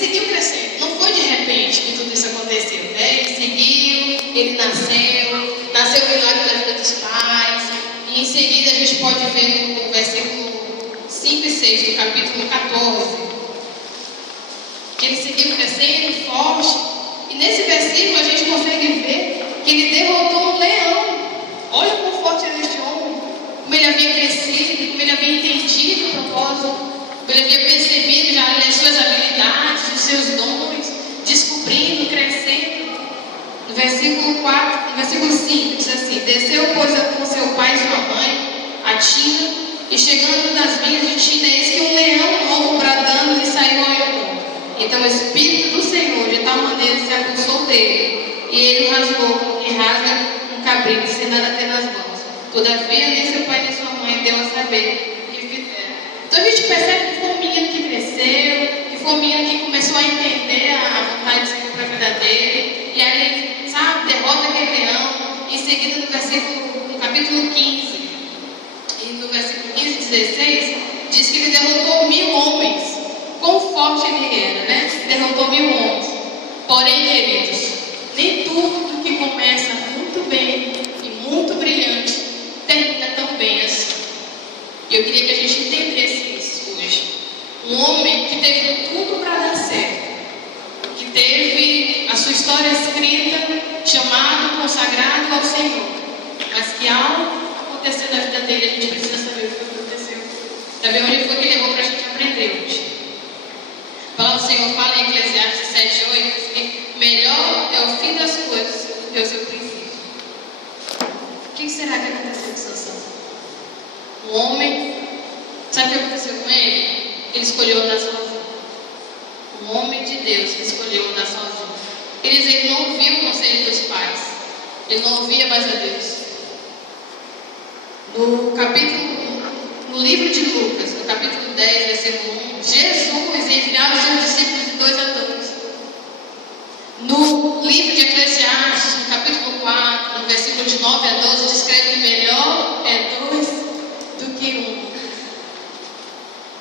seguiu crescendo. Não foi de repente que tudo isso aconteceu, né? Ele seguiu, ele nasceu milagre na vida dos pais. E em seguida a gente pode ver no versículo 5 e 6 do capítulo 14, que ele seguiu crescendo, forte. E nesse versículo a gente consegue ver que ele derrotou um leão. Olha como forte era este homem, como ele havia crescido, como ele havia entendido o propósito, como ele havia percebido já as suas habilidades, os seus dons, descobrindo, crescendo. No versículo 5 diz assim: desceu, pois, com seu pai e sua mãe a Tina, e chegando das vinhas de Tina, eis que um leão novo bradando lhe saiu ao encontro. Então o Espírito do Senhor de tal maneira se apossou dele, e ele o rasgou, e rasga um cabrito, sem nada ter nas mãos. Todavia nem seu pai nem sua mãe deu a saber o que fizeram. Então a gente percebe que foi um menino que cresceu, que foi um menino que começou a entender a vontade do Senhor para a vida dele, e aí ele, derrota aquele leão. Em seguida, no capítulo 15, e no versículo 15 e 16, diz que ele derrotou 1000 homens. Quão forte ele era, né? Derrotou 1000 homens. Porém, queridos, nem tudo que começa muito bem e muito brilhante termina tão bem assim. E eu queria que a gente entendesse isso hoje. Um homem que teve tudo para dar certo, que teve a sua história escrita, chamado, consagrado ao Senhor, mas que algo aconteceu na vida dele, a gente precisa saber o que aconteceu, saber onde foi que ele errou para a gente aprender hoje. A palavra do Senhor fala em Eclesiastes 7:8 que melhor é o fim das coisas do que o seu princípio. O que será que aconteceu com Sansão? Um homem, sabe o que aconteceu com ele? Ele escolheu andar sozinho. Um homem de Deus que escolheu andar sozinho. Ele não ouvia o conselho dos pais. Ele não ouvia mais a Deus. No livro de Lucas, no capítulo 10, versículo 1, Jesus enviava os seus discípulos de 2 a 2. No livro de Eclesiastes, no capítulo 4, no versículo de 9 a 12, descreve que melhor é 2 do que 1.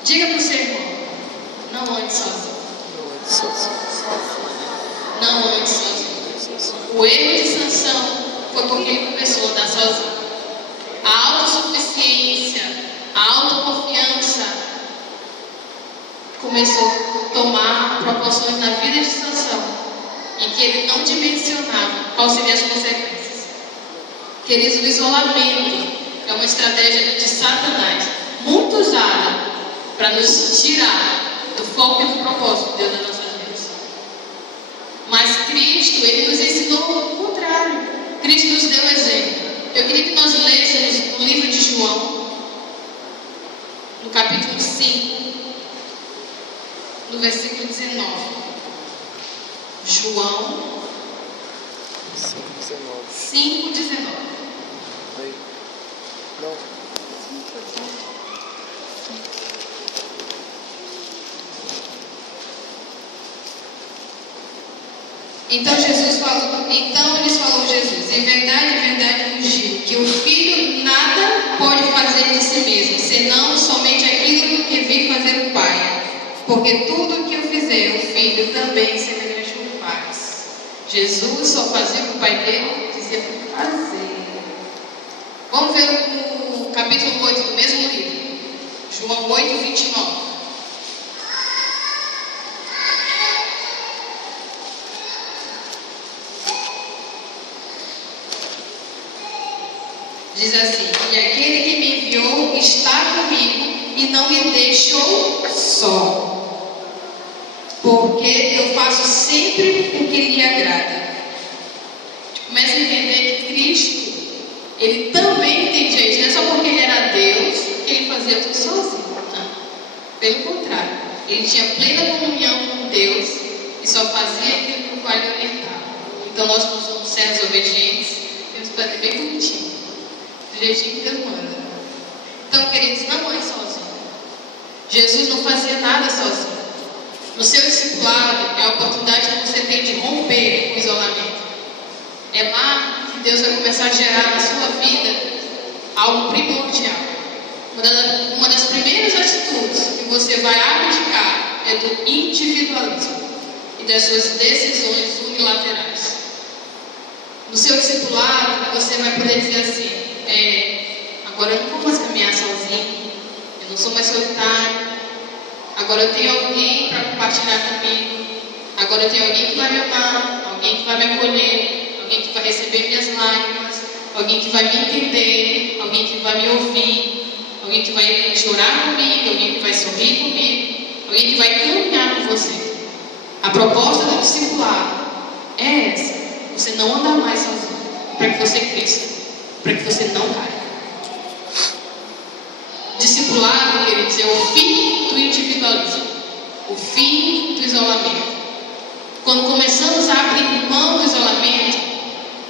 Diga para o seu irmão: não ande sozinho. Não ande sozinho. O erro de Sansão foi porque ele começou a andar sozinho. A autossuficiência, a autoconfiança começou a tomar proporções na vida de Sansão, em que ele não dimensionava quais seriam as consequências. Queridos, o isolamento é uma estratégia de Satanás, muito usada para nos tirar do foco e do propósito de Deus nas nossas vidas. Mas Cristo, Ele nos ensinou o contrário. Cristo nos deu um exemplo. Eu queria que nós lêssemos no livro de João, no capítulo 5, no versículo 19. João 5:19. Não. Então lhes falou Jesus: em verdade vos digo que o Filho nada pode fazer de si mesmo, senão somente aquilo que vi fazer o Pai. Porque tudo o que eu fizer, o Filho também semelhante ao Pai. Jesus só fazia o que o Pai dele dizia para fazer. Vamos ver no capítulo 8 do mesmo livro, João 8:29. Diz assim: e aquele que me enviou está comigo e não me deixou só, porque eu faço sempre o que lhe agrada. Começa a entender que Cristo, Ele também entendia isso. Não é só porque Ele era Deus que Ele fazia tudo sozinho. Não. Pelo contrário, Ele tinha plena comunhão com Deus e só fazia aquilo que o Pai lhe orientava. Então nós não somos servos obedientes, temos que fazer bem bonitinho, do jeitinho que Deus manda. Então, queridos, não é sozinho. Jesus não fazia nada sozinho. No seu discipulado é a oportunidade que você tem de romper com o isolamento. É lá que Deus vai começar a gerar na sua vida algo primordial. Uma das primeiras atitudes que você vai abdicar é do individualismo. e das suas decisões unilaterais. No seu discipulado, você vai poder dizer assim: agora eu não vou mais caminhar sozinho, eu não sou mais solitário, agora eu tenho alguém para compartilhar comigo, agora eu tenho alguém que vai me amar, alguém que vai me acolher, alguém que vai receber minhas lágrimas, alguém que vai me entender, alguém que vai me ouvir, alguém que vai chorar comigo, alguém que vai sorrir comigo, alguém que vai caminhar com você. A proposta do discipulado é essa: você não andar mais sozinho, para que você cresça, para que você não caia. Discipulado, queridos, é o fim do individualismo, o fim do isolamento. Quando começamos a abrir mão do isolamento,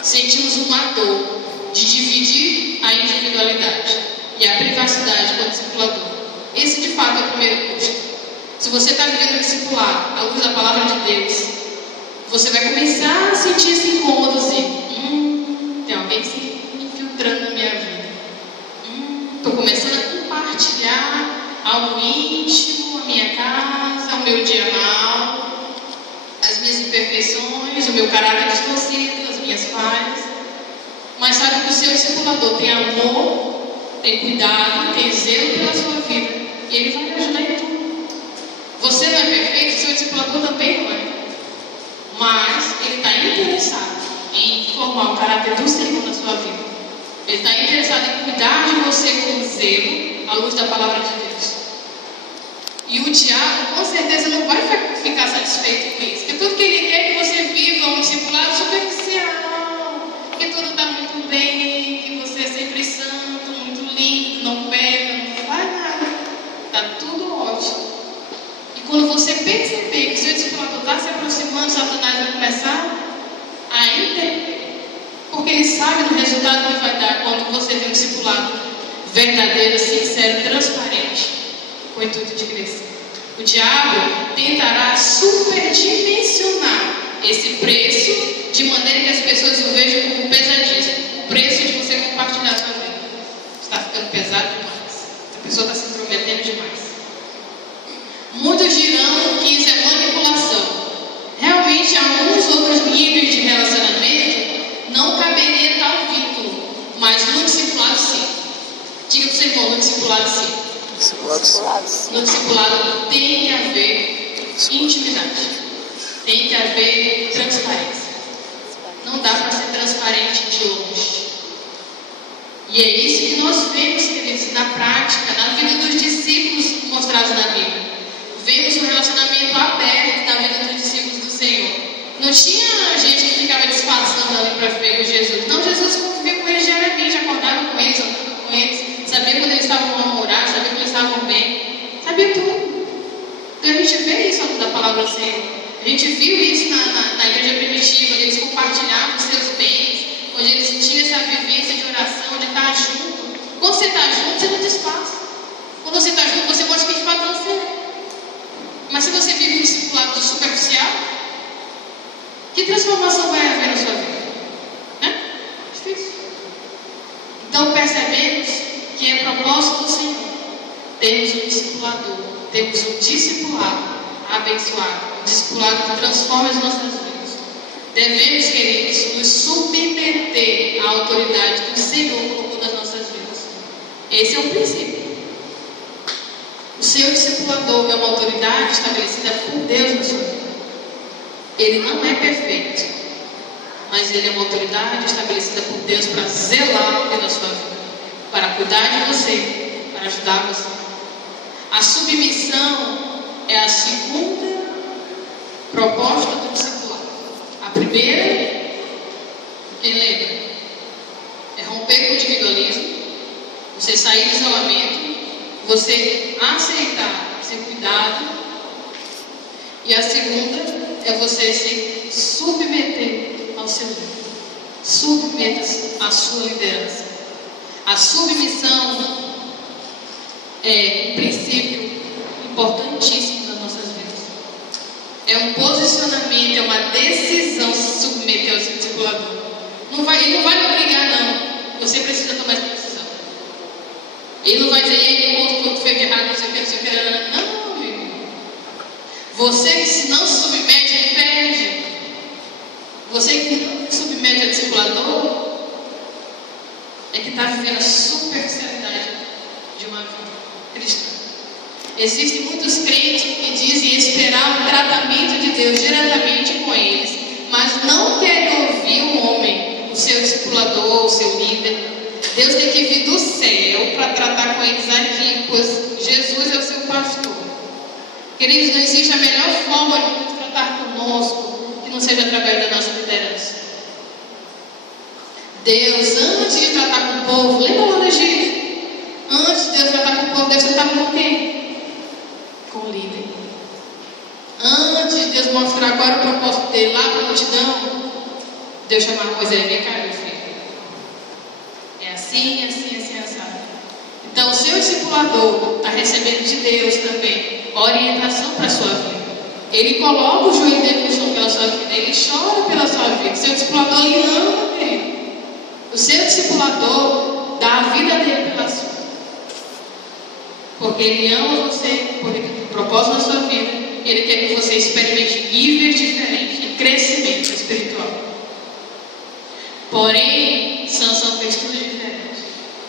sentimos uma dor de dividir a individualidade e a privacidade com o discipulador. Esse, de fato, é o primeiro custo. Se você está vivendo o discipulado à luz da palavra de Deus, você vai começar a sentir esse incômodo assim: tem alguém se infiltrando na minha vida. Estou começando a compartilhar algo íntimo, a minha casa, o meu dia mal, as minhas imperfeições, o meu caráter distorcido, as minhas falhas. Mas sabe que o seu discipulador tem amor, tem cuidado, tem zelo pela sua vida, e ele vai lhe ajudar em tudo. Você não é perfeito, o seu discipulador também não é. Mas ele está interessado em formar o caráter do Senhor na sua vida. Ele está interessado em cuidar de você com zelo, à luz da palavra de Deus. E o diabo, com certeza, não vai ficar satisfeito com isso. Porque tudo que ele quer é que você viva um discipulado superficial, que tudo está muito bem, que você é sempre santo, muito lindo, não peca, não faz nada. Está tudo ótimo. E quando você perceber que o seu discipulador está se aproximando, Satanás vai começar a interferir. Porque ele sabe do resultado que vai dar quando você tem um discipulado verdadeiro, sincero, transparente, com o intuito de crescer. O diabo tentará superdimensionar esse preço de maneira que as pessoas o vejam como pesadíssimo. O preço de você compartilhar a sua vida está ficando pesado demais. A pessoa está se intrometendo demais. Muitos dirão que isso é manipulação. Realmente, há alguns outros níveis de relacionamento não caberia tal vínculo, mas no discipulado sim. Diga para o seu irmão: no discipulado sim. No discipulado tem que haver intimidade, tem que haver transparência. Não dá para ser transparente de longe. E é isso que nós vemos, queridos, na prática, na vida dos discípulos mostrados na Bíblia. Vemos um relacionamento aberto na vida dos discípulos do Senhor. Não tinha gente que ficava disfarçando ali para viver com Jesus. Não, Jesus convivia com eles diariamente, acordava com eles, andava com eles, sabia quando eles estavam namorados, sabia quando eles estavam bem, sabia tudo. Então a gente vê isso da palavra do Senhor. A gente viu isso na igreja primitiva, onde eles compartilhavam os seus bens, onde eles tinham essa vivência de oração, de estar junto. Quando você está junto, você não disfarça. Quando você está junto, você mostra que de fato você é. Mas se você vive um discipulado superficial, que transformação vai haver na sua vida? Né? Difícil. Então percebemos que é propósito do Senhor termos um discipulador, termos um discipulado abençoado, um discipulado que transforma as nossas vidas. Devemos, queridos, nos submeter à autoridade que o Senhor colocou nas nossas vidas. Esse é o princípio. O seu discipulador é uma autoridade estabelecida por Deus na sua vida. Ele não é perfeito, mas ele é uma autoridade estabelecida por Deus para zelar pela sua vida, para cuidar de você, para ajudar você. A submissão é a segunda proposta do discipulado. A primeira, quem lembra? É romper com o individualismo, você sair do isolamento, você aceitar ser cuidado. E a segunda é você se submeter ao seu líder. Submeta-se à sua liderança. A submissão é um princípio importantíssimo nas nossas vidas. É um posicionamento, é uma decisão se submeter ao seu discipulador. Ele não vai me obrigar, não. Você precisa tomar essa decisão. Ele não vai dizer: ei, quanto foi de errado, não sei o que, não sei o que. Não, meu irmão. Você que se não se submete, ele que está vivendo a superficialidade de uma vida cristã. Existem muitos crentes que dizem esperar o tratamento de Deus diretamente com eles, mas não querem ouvir o homem, o seu discipulador, o seu líder. Deus tem que vir do céu para tratar com eles aqui, pois Jesus é o seu pastor. Queridos, não existe a melhor forma de Deus tratar conosco que não seja através da nossa liderança. Deus, antes de tratar com o povo, lembra lá no Egito? Antes de Deus tratar com o povo, Deus tratava com quem? Com o líder. Antes de Deus mostrar qual era o propósito dele lá para a multidão, Deus chamava Moisés: vem cá, meu filho. É assim, assim, assim, assado. Então, o seu discipulador está recebendo de Deus também orientação para a sua vida. Ele coloca o joelho dele no chão pela sua vida, ele chora pela sua vida. O seu discipulador lhe ama, querido. O seu discipulador dá a vida dele pela sua. Porque ele ama você, porque ele tem um propósito na sua vida. Ele quer que você experimente níveis diferentes de crescimento espiritual. Porém, Sansão fez tudo diferente.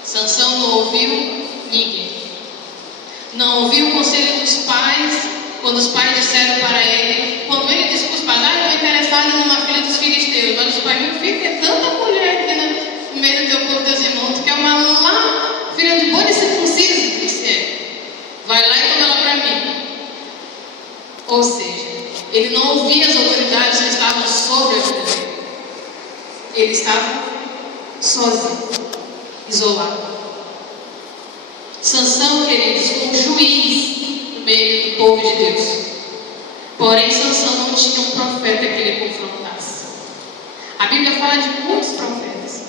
Sansão não ouviu ninguém. Não ouviu o conselho dos pais, quando os pais disseram para ele, quando ele disse para os pais: eu estou interessado numa filha dos filisteus. Mas os pais: meu filho, tem tanta mulher aqui no meio do teu povo, teus irmãos, tu quer uma lá, filha de boa de circunciso? Disse ele: vai lá e toma ela para mim. Ou seja, ele não ouvia as autoridades que estavam sobre a vida dele. Ele estava sozinho, isolado. Sansão, queridos, foi um juiz no meio do povo de Deus. Porém, Sansão não tinha um profeta que ele confrontasse. A Bíblia fala de muitos profetas.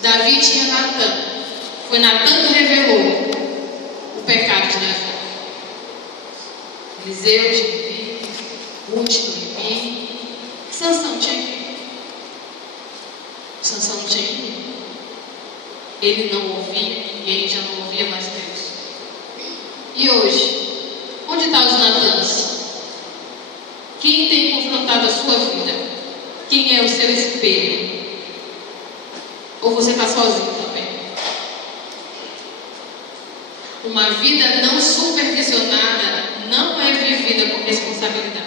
Davi tinha Natã. Foi Natã que revelou o pecado de Davi. Eliseu de Levi, Ruth de Levi. Sansão tinha quem? Sansão não tinha ninguém. Ele não ouvia ninguém, já não ouvia mais Deus. E hoje, onde estão os Natãs? Quem tem confrontado a sua vida? Quem é o seu espelho? Ou você está sozinho também? Uma vida não supervisionada não é vivida com responsabilidade.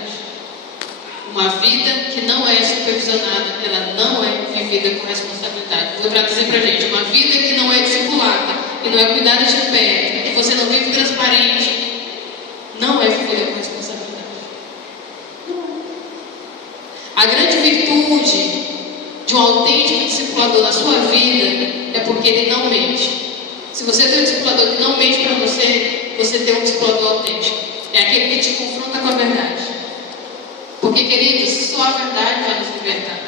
Uma vida que não é supervisionada, ela não é vivida com responsabilidade. Vou traduzir para a gente: uma vida que não é discipulada, que não é cuidada de perto, que você não vive transparente, não é vivida com responsabilidade. Não é. A grande virtude de um autêntico discipulador na sua vida é porque ele não mente. Se você tem um discipulador que não mente para você, você tem um discipulador autêntico. É aquele que te confronta com a verdade. Porque, queridos, só a verdade vai nos libertar.